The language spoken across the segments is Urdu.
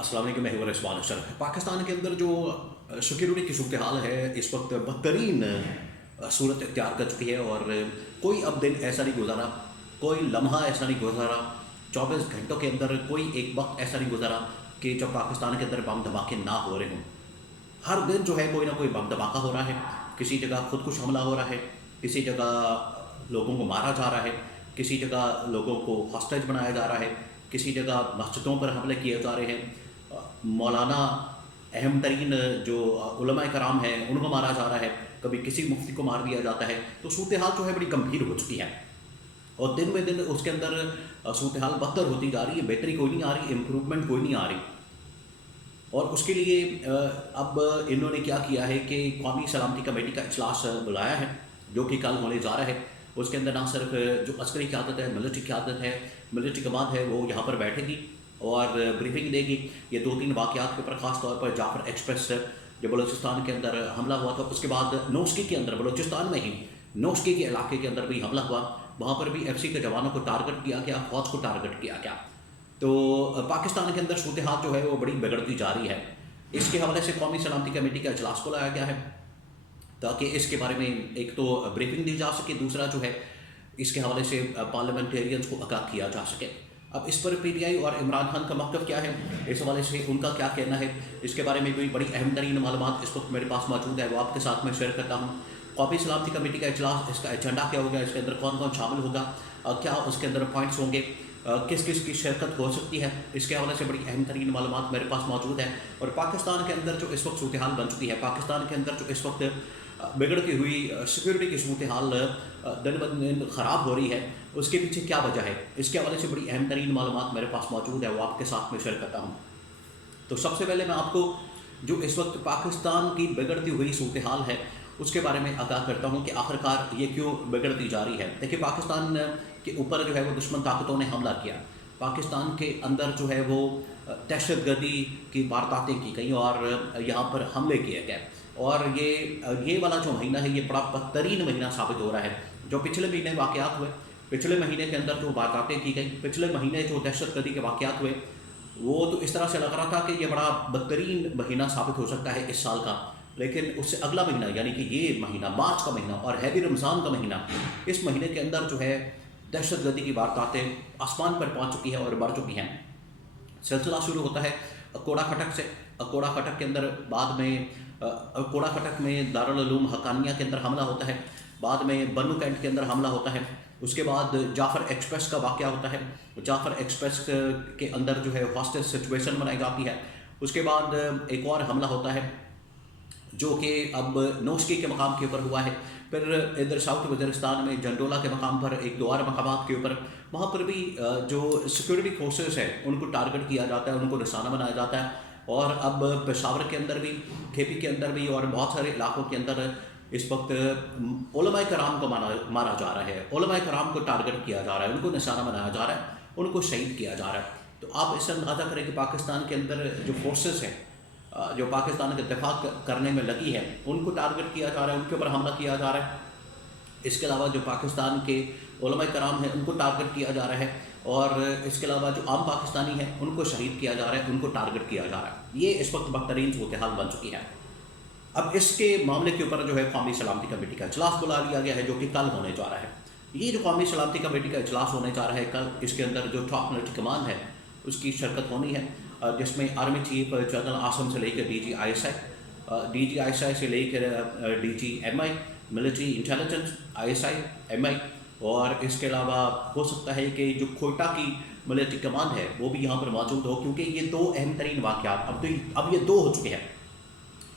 السلام علیکم، میں ہوں رضوان اشرف۔ پاکستان کے اندر جو سیکورٹی کی صورتحال ہے اس وقت بدترین صورت اختیار کر چکی ہے، اور کوئی اب دن ایسا نہیں گزارا، کوئی لمحہ ایسا نہیں گزارا، 24 گھنٹوں کے اندر کوئی ایک وقت ایسا نہیں گزارا کہ جب پاکستان کے اندر بم دھماکے نہ ہو رہے ہوں۔ ہر دن جو ہے کوئی نہ کوئی بم دھماکہ ہو رہا ہے، کسی جگہ خودکش حملہ ہو رہا ہے، کسی جگہ لوگوں کو مارا جا رہا ہے، کسی جگہ لوگوں کو ہاسٹیج بنایا جا رہا ہے، کسی جگہ مسجدوں پر حملے کیے جا رہے ہیں، مولانا اہم ترین جو علماء کرام ہیں ان کو مارا جا رہا ہے، کبھی کسی مفتی کو مار دیا جاتا ہے۔ تو صورتحال جو ہے بڑی گمبھیر ہو چکی ہے، اور دن میں دن اس کے اندر صورتحال بدتر ہوتی جا رہی ہے، بہتری کوئی نہیں آ رہی، امپروومنٹ کوئی نہیں آ رہی۔ اور اس کے لیے اب انہوں نے کیا کیا ہے کہ قومی سلامتی کمیٹی کا اجلاس بلایا ہے جو کہ کل ہونے جا رہا ہے۔ اس کے اندر نہ صرف جو عسکری قیادت ہے، ملٹری قیادت ہے، ملٹری کمانڈ ہے، وہ یہاں پر بیٹھے گی اور بریفنگ دے گی۔ یہ 2-3 واقعات کے اوپر، خاص طور پر جعفر ایکسپریس جو بلوچستان کے اندر حملہ ہوا تھا، اس کے بعد نوشکی کے اندر، بلوچستان میں ہی نوشکی کے علاقے کے اندر بھی حملہ ہوا، وہاں پر بھی ایف سی کے جوانوں کو ٹارگٹ کیا گیا، فوج کو ٹارگٹ کیا گیا۔ تو پاکستان کے اندر صورتحال جو ہے وہ بڑی بگڑتی جا رہی ہے۔ اس کے حوالے سے قومی سلامتی کمیٹی کا اجلاس بلایا گیا ہے تاکہ اس کے بارے میں ایک تو بریفنگ دی جا سکے، دوسرا جو ہے اس کے حوالے سے پارلیمنٹیرینز کو آگاہ کیا جا سکے۔ اب اس پر پی ٹی آئی اور عمران خان کا موقف کیا ہے، اس حوالے سے ان کا کیا کہنا ہے، اس کے بارے میں کوئی بڑی اہم ترین معلومات اس وقت میرے پاس موجود ہے، وہ آپ کے ساتھ میں شیئر کرتا ہوں۔ قومی سلامتی کمیٹی کا اجلاس، اس کا ایجنڈا کیا ہوگا، اس کے اندر کون کون شامل ہوگا، کیا اس کے اندر پوائنٹس ہوں گے، کس کس کی شرکت ہو سکتی ہے، اس کے حوالے سے بڑی اہم ترین معلومات میرے پاس موجود ہے۔ اور پاکستان کے اندر جو اس وقت صورتحال بن چکی ہے، پاکستان کے اندر جو اس وقت بگڑتی ہوئی سیکورٹی کی صورتحال دن بدن خراب ہو رہی ہے، اس کے پیچھے کیا وجہ ہے، اس کے حوالے سے بڑی اہم ترین معلومات میرے پاس موجود ہے، وہ آپ کے ساتھ میں شیئر کرتا ہوں۔ تو سب سے پہلے میں آپ کو جو اس وقت پاکستان کی بگڑتی ہوئی صورتحال ہے اس کے بارے میں آگاہ کرتا ہوں کہ آخرکار یہ کیوں بگڑتی جا رہی ہے۔ دیکھیے، پاکستان کے اوپر جو ہے وہ دشمن طاقتوں نے حملہ کیا، پاکستان کے اندر جو ہے وہ دہشت گردی کی وارداتیں کی گئیں اور یہاں پر حملے کیے گئے، اور یہ والا جو مہینہ ہے یہ بڑا بدترین مہینہ ثابت ہو رہا ہے۔ جو پچھلے مہینے واقعات ہوئے، پچھلے مہینے کے اندر جو وارداتیں کی گئیں، پچھلے مہینے جو دہشت گردی کے واقعات ہوئے، وہ تو اس طرح سے لگ رہا تھا کہ یہ بڑا بدترین مہینہ ثابت ہو سکتا ہے اس سال کا، لیکن اس سے اگلا مہینہ یعنی کہ یہ مہینہ مارچ کا مہینہ اور ہیوی رمضان کا مہینہ، اس مہینے کے اندر جو ہے دہشت گردی کی وارداتیں آسمان پر پہنچ چکی ہیں اور بڑھ چکی ہیں۔ سلسلہ شروع ہوتا ہے اکوڑا کھٹک سے، اکوڑا کھٹک کے اندر بعد میں اکوڑا کھٹک میں دارالعلوم حقانیہ کے اندر حملہ ہوتا ہے، بعد میں بنو کینٹ کے اندر حملہ ہوتا ہے، اس کے بعد جعفر ایکسپریس کا واقعہ ہوتا ہے، جعفر ایکسپریس کے اندر جو ہے ہاسٹیج سچویشن بنائی جاتی ہے، اس کے بعد ایک اور حملہ ہوتا ہے جو کہ اب نوشکی کے مقام کے اوپر ہوا ہے، پھر ادھر ساؤتھ وزیرستان میں جنڈولا کے مقام پر ایک دو اور مقامات کے اوپر، وہاں پر بھی جو سیکورٹی فورسز ہیں ان کو ٹارگٹ کیا جاتا ہے، ان کو نشانہ بنایا جاتا ہے۔ اور اب پشاور کے اندر بھی، کے پی کے اندر بھی اور بہت سارے علاقوں کے اندر اس وقت علماء کرام کو مارا جا رہا ہے، علماء کرام کو ٹارگٹ کیا جا رہا ہے، ان کو نشانہ بنایا جا رہا ہے، ان کو شہید کیا جا رہا ہے۔ تو آپ اس سے اندازہ کریں کہ پاکستان کے اندر جو فورسز ہیں جو پاکستان کے دفاع کرنے میں لگی ہے، ان کو ٹارگٹ کیا جا رہا ہے، ان کے اوپر حملہ کیا جا رہا ہے۔ اس کے علاوہ جو پاکستان کے علماء کرام ہیں ان کو ٹارگٹ کیا جا رہا ہے، اور اس کے علاوہ جو عام پاکستانی ہیں ان کو شہید کیا جا رہا ہے، ان کو ٹارگٹ کیا جا رہا ہے۔ یہ اس وقت بدترین صورتحال بن چکی ہے۔ اب اس کے معاملے کے اوپر جو ہے قومی سلامتی کمیٹی کا اجلاس بلا لیا گیا ہے جو کہ کل ہونے جا رہا ہے۔ یہ جو قومی سلامتی کمیٹی کا اجلاس ہونے جا رہا ہے کل، اس کے اندر جو ٹاپ ملٹری کمان ہے اس کی شرکت ہونی ہے، جس میں آرمی چیف جنرل عاصم سے لے کر ڈی جی آئی ایس آئی سے لے کر D G M I, military intelligence I S I M I, اور اس کے علاوہ ہو سکتا ہے کہ جو کوئٹہ کی ملٹری کمان ہے وہ بھی یہاں پر موجود ہو، کیونکہ یہ دو اہم ترین واقعات اب یہ دو ہو چکے ہیں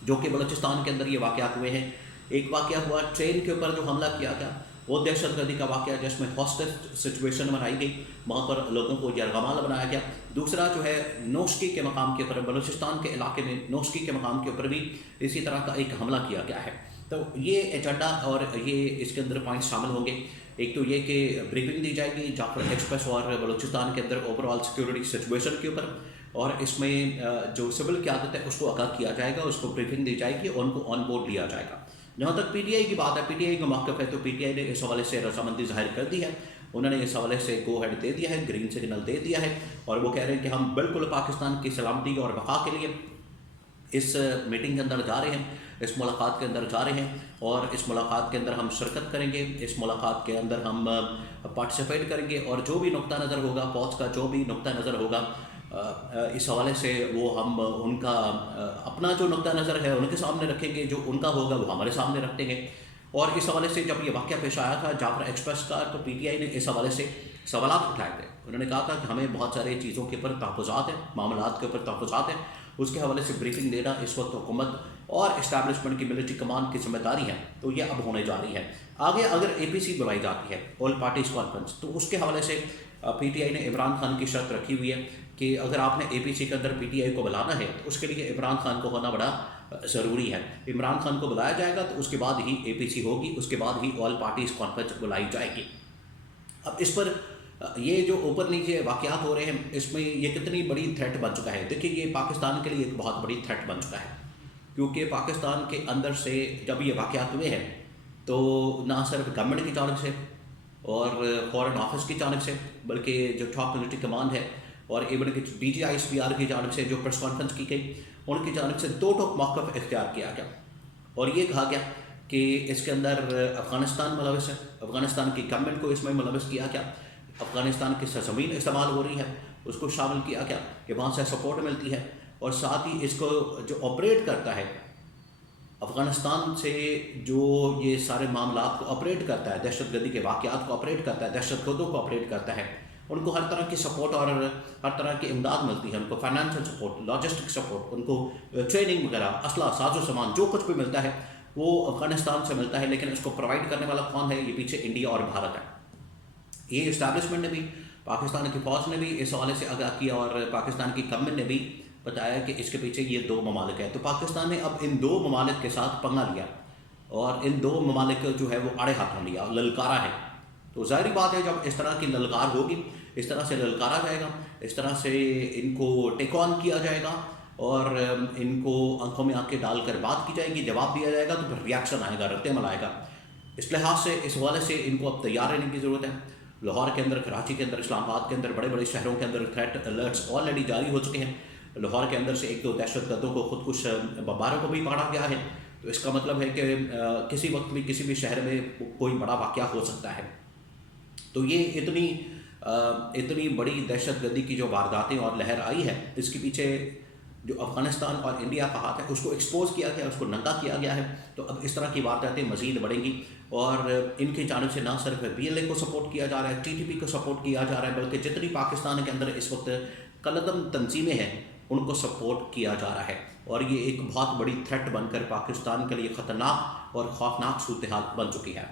جو کہ بلوچستان کے اندر یہ واقعات ہوئے ہیں۔ ایک واقعہ ہوا ٹرین کے اوپر جو حملہ کیا گیا، وہ دہشت گردی کا واقعہ جس میں ہاسٹیج سچویشن بنائی گئی، وہاں پر لوگوں کو یرغمال بنایا گیا۔ دوسرا جو ہے نوشکی کے مقام کے اوپر، بلوچستان کے علاقے میں نوشکی کے مقام کے اوپر بھی اسی طرح کا ایک حملہ کیا گیا ہے۔ تو یہ ایجنڈا اور یہ اس کے اندر پوائنٹس شامل ہوں گے۔ ایک تو یہ کہ بریفنگ دی جائے گی جعفر ایکسپریس اور بلوچستان کے اندر اوور آل سیکورٹی سچویشن کے اوپر، اور اس میں جو سول قیادت ہے اس کو آگاہ کیا جائے گا، اس کو بریفنگ دی جائے گی اور ان کو آن بورڈ لیا جائے گا۔ جہاں تک پی ٹی آئی کی بات ہے، پی ٹی آئی کا موقف ہے تو پی ٹی آئی نے اس حوالے سے رضامندی ظاہر کر دی ہے، انہوں نے اس حوالے سے گو ہیڈ دے دیا ہے، گرین سگنل دے دیا ہے، اور وہ کہہ رہے ہیں کہ ہم بالکل پاکستان کی سلامتی اور بقا کے لیے اس میٹنگ کے اندر جا رہے ہیں، اس ملاقات کے اندر جا رہے ہیں، اور اس ملاقات کے اندر ہم شرکت کریں گے، اس ملاقات کے اندر ہم پارٹیسپیٹ کریں گے، اور جو بھی نقطہ نظر ہوگا فوج کا، جو بھی نقطہ نظر ہوگا اس حوالے سے وہ ہم ان کا اپنا جو نقطہ نظر ہے ان کے سامنے رکھیں گے، جو ان کا ہوگا وہ ہمارے سامنے رکھیں گے۔ اور اس حوالے سے جب یہ واقعہ پیش آیا تھا جعفر ایکسپریس کا، تو پی ٹی آئی نے اس حوالے سے سوالات اٹھائے تھے۔ انہوں نے کہا تھا کہ ہمیں بہت سارے چیزوں کے اوپر تحفظات ہیں، معاملات کے اوپر تحفظات ہیں، اس کے حوالے سے بریفنگ دینا اس وقت حکومت اور اسٹیبلشمنٹ کی ملٹری کمان کی ذمہ داری ہے، تو یہ اب ہونے جا رہی ہے۔ آگے اگر اے پی سی بلائی جاتی ہے، آل پارٹیز کانفرنس، تو اس کے حوالے سے پی ٹی آئی نے عمران خان کی شرط رکھی ہوئی ہے کہ اگر آپ نے اے پی سی کے اندر پی ٹی آئی کو بلانا ہے تو اس کے لیے عمران خان کو ہونا بڑا ضروری ہے۔ عمران خان کو بلایا جائے گا تو اس کے بعد ہی اے پی سی ہوگی، اس کے بعد ہی آل پارٹیز کانفرنس بلائی جائے گی۔ اب اس پر یہ جو اوپر نیچے واقعات ہو رہے ہیں، اس میں یہ کتنی بڑی تھریٹ بن چکا ہے۔ دیکھیے یہ پاکستان کے لیے ایک بہت بڑی تھریٹ بن چکا ہے، کیونکہ پاکستان کے اندر سے جب یہ واقعات ہوئے ہیں تو نہ صرف گورنمنٹ کی جانب سے اور فارن آفس کی جانب سے، بلکہ جو ٹاپ ملٹری کمانڈ ہے اور ایون کہ D G I S P R کی جانب سے جو پریس کانفرنس کی گئی، ان کی جانب سے دو ٹوک موقف اختیار کیا گیا، اور یہ کہا گیا کہ اس کے اندر افغانستان ملوث ہے، افغانستان کی گورنمنٹ کو اس میں ملوث کیا گیا، افغانستان کی سرزمین استعمال ہو رہی ہے اس کو شامل کیا گیا کہ وہاں سے سپورٹ ملتی ہے، اور ساتھ ہی اس کو جو آپریٹ کرتا ہے افغانستان سے، جو یہ سارے معاملات کو آپریٹ کرتا ہے، دہشت گردی کے واقعات کو آپریٹ کرتا ہے، دہشت گردوں کو آپریٹ کرتا ہے، ان کو ہر طرح کی سپورٹ اور ہر طرح کی امداد ملتی ہے، ان کو فائنینشیل سپورٹ، لاجسٹک سپورٹ، ان کو ٹریننگ وغیرہ، اسلحہ، ساز و سامان، جو کچھ بھی ملتا ہے وہ افغانستان سے ملتا ہے، لیکن اس کو پرووائڈ کرنے والا کون ہے؟ یہ پیچھے انڈیا اور بھارت ہے۔ یہ اسٹیبلشمنٹ نے بھی، پاکستان کی فوج نے بھی اس حوالے سے آگاہ کیا، اور پاکستان کی گورنمنٹ نے بھی بتایا کہ اس کے پیچھے یہ دو ممالک ہیں۔ تو پاکستان نے اب ان دو ممالک کے ساتھ پنگا لیا، اور ان دو ممالک جو ہے وہ آڑے ہاتھوں لیا، للکارا ہے۔ تو ظاہری بات ہے جب اس طرح کی للکار ہوگی، اس طرح سے للکارا جائے گا، اس طرح سے ان کو ٹیک آن کیا جائے گا، اور ان کو آنکھوں میں آنکھیں ڈال کر بات کی جائے گی، جواب دیا جائے گا، تو پھر ریاکشن آئے گا، رد عمل آئے گا۔ اس لحاظ سے اس حوالے سے ان کو اب تیار رہنے کی ضرورت ہے۔ لاہور کے اندر، کراچی کے اندر، اسلام آباد کے اندر، بڑے بڑے شہروں کے اندر تھریٹ الرٹس آلریڈی جاری ہو چکے ہیں۔ لاہور کے اندر سے ایک دو دہشت گردوں کو، خودکش بمباروں کو بھی پکڑا گیا ہے، تو اس کا مطلب ہے کہ کسی وقت بھی کسی بھی شہر میں کوئی بڑا واقعہ ہو سکتا ہے۔ تو یہ اتنی بڑی دہشت گردی کی جو وارداتیں اور لہر آئی ہے، اس کے پیچھے جو افغانستان اور انڈیا کا ہاتھ ہے، اس کو ایکسپوز کیا گیا، اس کو ننگا کیا گیا ہے۔ تو اب اس طرح کی وارداتیں مزید بڑھیں گی، اور ان کی جانب سے نہ صرف بی ایل اے کو سپورٹ کیا جا رہا ہے، ٹی ٹی پی کو سپورٹ کیا جا رہا ہے، بلکہ جتنی پاکستان کے اندر اس وقت کالعدم تنظیمیں ہیں ان کو سپورٹ کیا جا رہا ہے، اور یہ ایک بہت بڑی تھریٹ بن کر پاکستان کے لیے خطرناک اور خوفناک صورتحال بن چکی ہے۔